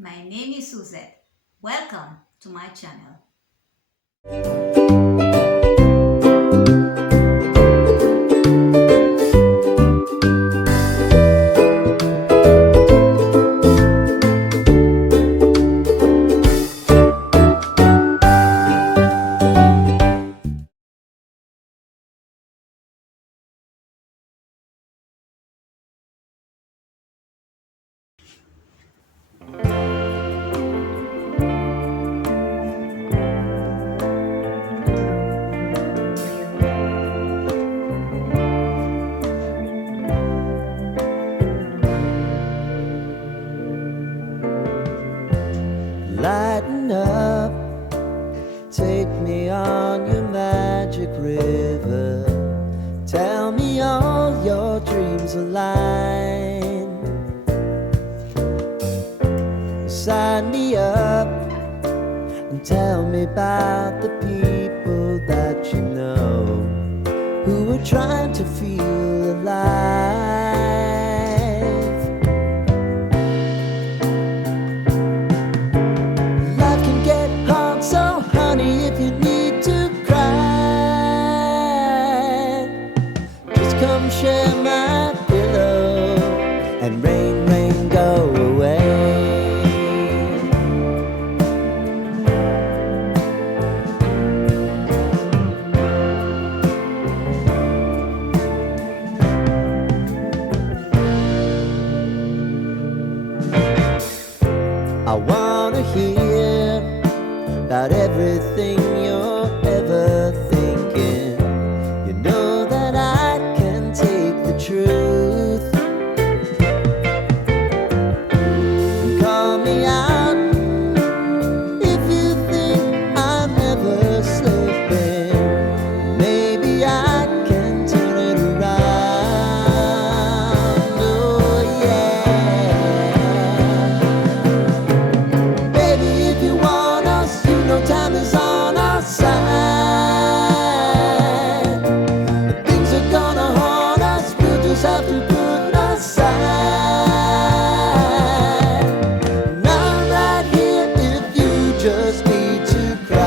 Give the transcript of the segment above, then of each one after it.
My name is Suzette. Welcome to my channel. Lighten up, take me on your magic river. Tell me all your dreams align. Sign me up and tell me about the people that you know who are trying to feel alive. Life can get hard, so honey, if you need to cry, just come share my pillow and rain, rain, go away. I wanna hear about everything you're ever thinking. You know that I can take the truth. Call me out if you think I'm ever slipping. Maybe I can turn it around. Oh yeah. Baby, if you want us, you know time is on our side. Things are gonna haunt us, we'll just have to put aside. And I'm right here if you just need to cry.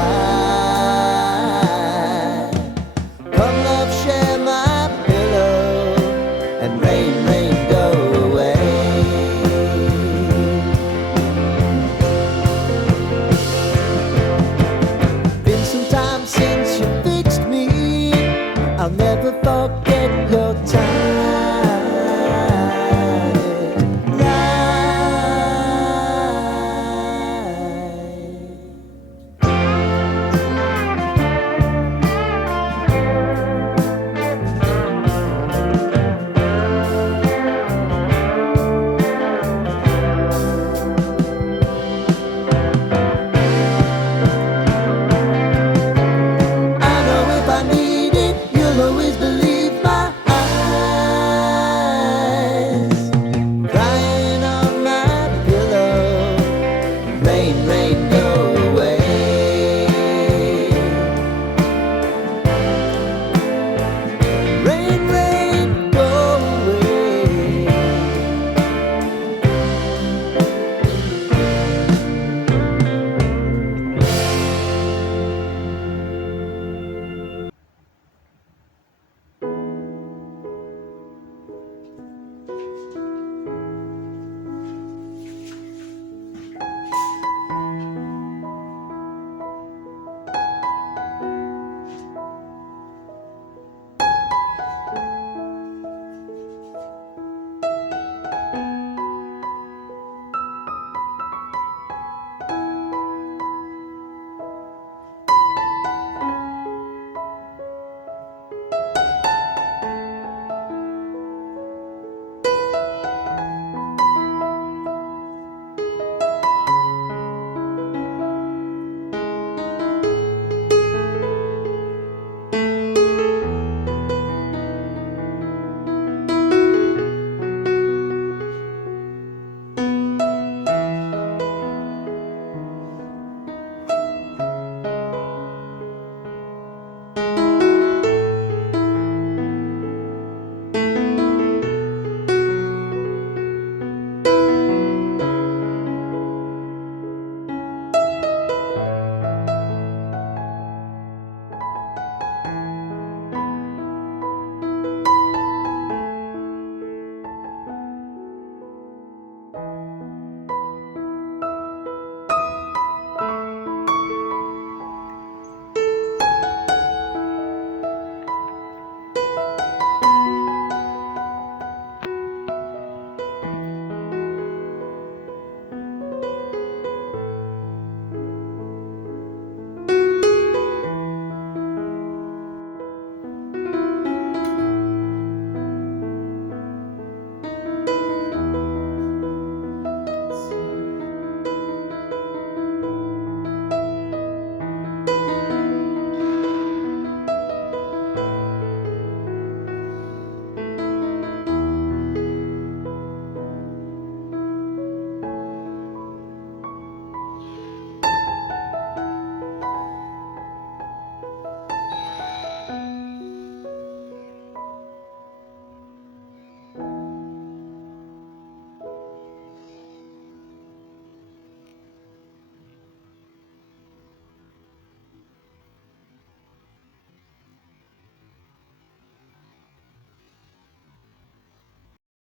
Come love, share my pillow and rain.